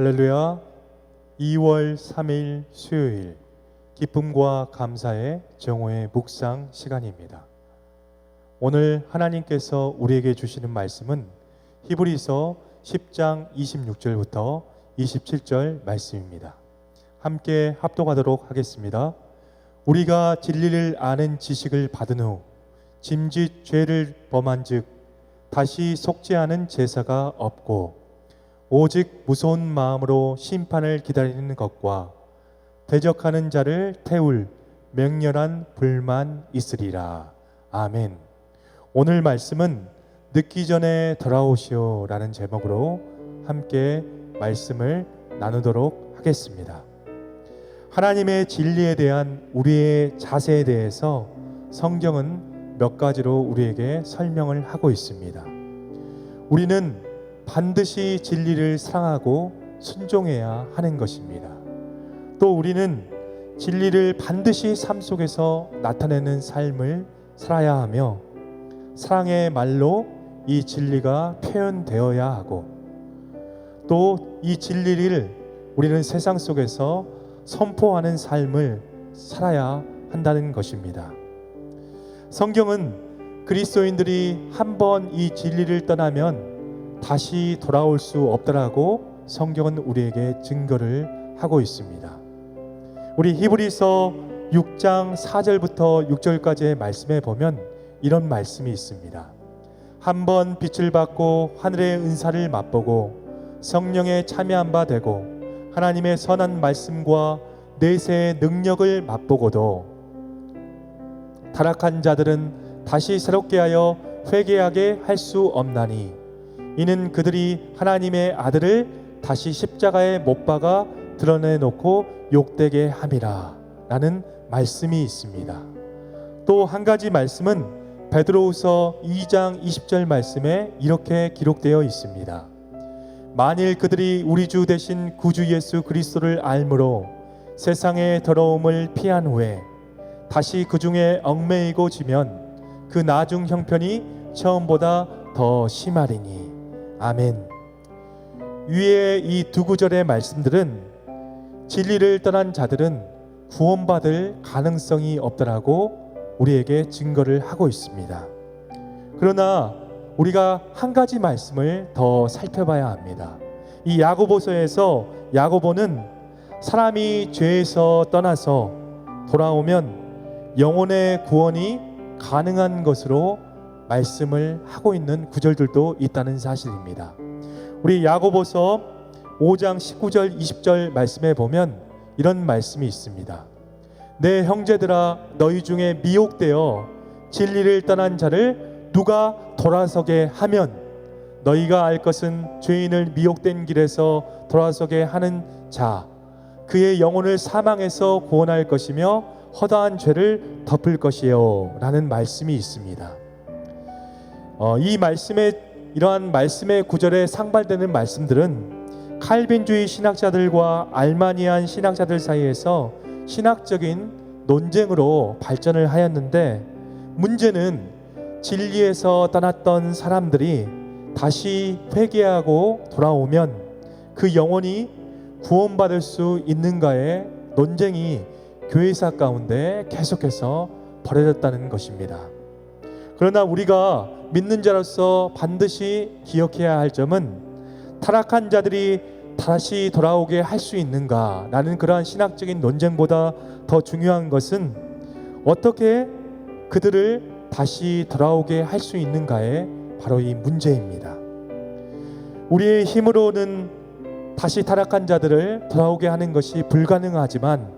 할렐루야. 2월 3일 수요일 기쁨과 감사의 정오의 묵상 시간입니다. 오늘 하나님께서 우리에게 주시는 말씀은 히브리서 10장 26절부터 27절 말씀입니다. 함께 합독하도록 하겠습니다. 우리가 진리를 아는 지식을 받은 후 짐짓 죄를 범한 즉 다시 속지 않은 제사가 없고 오직 무서운 마음으로 심판을 기다리는 것과 대적하는 자를 태울 맹렬한 불만 있으리라. 아멘. 오늘 말씀은 늦기 전에 돌아오시오 라는 제목으로 함께 말씀을 나누도록 하겠습니다. 하나님의 진리에 대한 우리의 자세에 대해서 성경은 몇 가지로 우리에게 설명을 하고 있습니다. 우리는 반드시 진리를 사랑하고 순종해야 하는 것입니다. 또 우리는 진리를 반드시 삶 속에서 나타내는 삶을 살아야 하며 사랑의 말로 이 진리가 표현되어야 하고 또 이 진리를 우리는 세상 속에서 선포하는 삶을 살아야 한다는 것입니다. 성경은 그리스도인들이 한번 이 진리를 떠나면 다시 돌아올 수 없다라고 성경은 우리에게 증거를 하고 있습니다. 우리 히브리서 6장 4절부터 6절까지의 말씀에 보면 이런 말씀이 있습니다. 한번 빛을 받고 하늘의 은사를 맛보고 성령에 참여한 바 되고 하나님의 선한 말씀과 내세의 능력을 맛보고도 타락한 자들은 다시 새롭게 하여 회개하게 할 수 없나니 이는 그들이 하나님의 아들을 다시 십자가에 못 박아 드러내놓고 욕되게 함이라 라는 말씀이 있습니다. 또 한 가지 말씀은 베드로후서 2장 20절 말씀에 이렇게 기록되어 있습니다. 만일 그들이 우리 주 되신 구주 예수 그리스도를 알므로 세상의 더러움을 피한 후에 다시 그 중에 얽매이고 지면 그 나중 형편이 처음보다 더 심하리니 아멘. 위의 이 두 구절의 말씀들은 진리를 떠난 자들은 구원받을 가능성이 없다라고 우리에게 증거를 하고 있습니다. 그러나 우리가 한 가지 말씀을 더 살펴봐야 합니다. 이 야고보서에서 야고보는 사람이 죄에서 떠나서 돌아오면 영혼의 구원이 가능한 것으로 말씀을 하고 있는 구절들도 있다는 사실입니다. 우리 야고보서 5장 19절 20절 말씀에 보면 이런 말씀이 있습니다. 내 형제들아 너희 중에 미혹되어 진리를 떠난 자를 누가 돌아서게 하면 너희가 알 것은 죄인을 미혹된 길에서 돌아서게 하는 자 그의 영혼을 사망에서 구원할 것이며 허다한 죄를 덮을 것이요 라는 말씀이 있습니다. 이 말씀의 이러한 말씀의 구절에 상반되는 말씀들은 칼빈주의 신학자들과 알마니안 신학자들 사이에서 신학적인 논쟁으로 발전을 하였는데 문제는 진리에서 떠났던 사람들이 다시 회개하고 돌아오면 그 영혼이 구원받을 수 있는가의 논쟁이 교회사 가운데 계속해서 벌어졌다는 것입니다. 그러나 우리가 믿는 자로서 반드시 기억해야 할 점은 타락한 자들이 다시 돌아오게 할 수 있는가 라는 그러한 신학적인 논쟁보다 더 중요한 것은 어떻게 그들을 다시 돌아오게 할 수 있는가에 바로 이 문제입니다. 우리의 힘으로는 다시 타락한 자들을 돌아오게 하는 것이 불가능하지만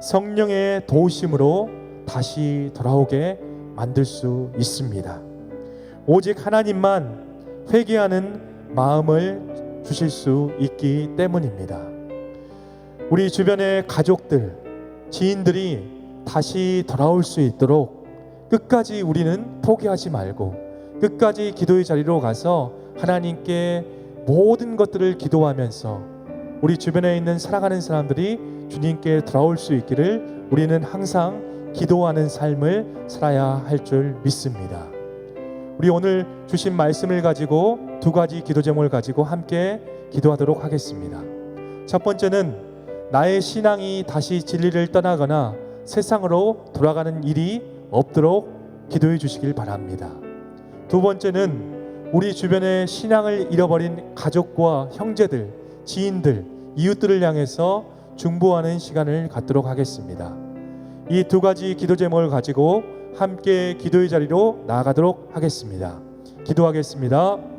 성령의 도우심으로 다시 돌아오게 만들 수 있습니다. 오직 하나님만 회개하는 마음을 주실 수 있기 때문입니다. 우리 주변의 가족들, 지인들이 다시 돌아올 수 있도록 끝까지 우리는 포기하지 말고 끝까지 기도의 자리로 가서 하나님께 모든 것들을 기도하면서 우리 주변에 있는 사랑하는 사람들이 주님께 돌아올 수 있기를 우리는 항상 기도하는 삶을 살아야 할 줄 믿습니다. 우리 오늘 주신 말씀을 가지고 두 가지 기도 제목을 가지고 함께 기도하도록 하겠습니다. 첫 번째는 나의 신앙이 다시 진리를 떠나거나 세상으로 돌아가는 일이 없도록 기도해 주시길 바랍니다. 두 번째는 우리 주변에 신앙을 잃어버린 가족과 형제들, 지인들, 이웃들을 향해서 중보하는 시간을 갖도록 하겠습니다. 이 두 가지 기도 제목을 가지고 함께 기도의 자리로 나아가도록 하겠습니다. 기도하겠습니다.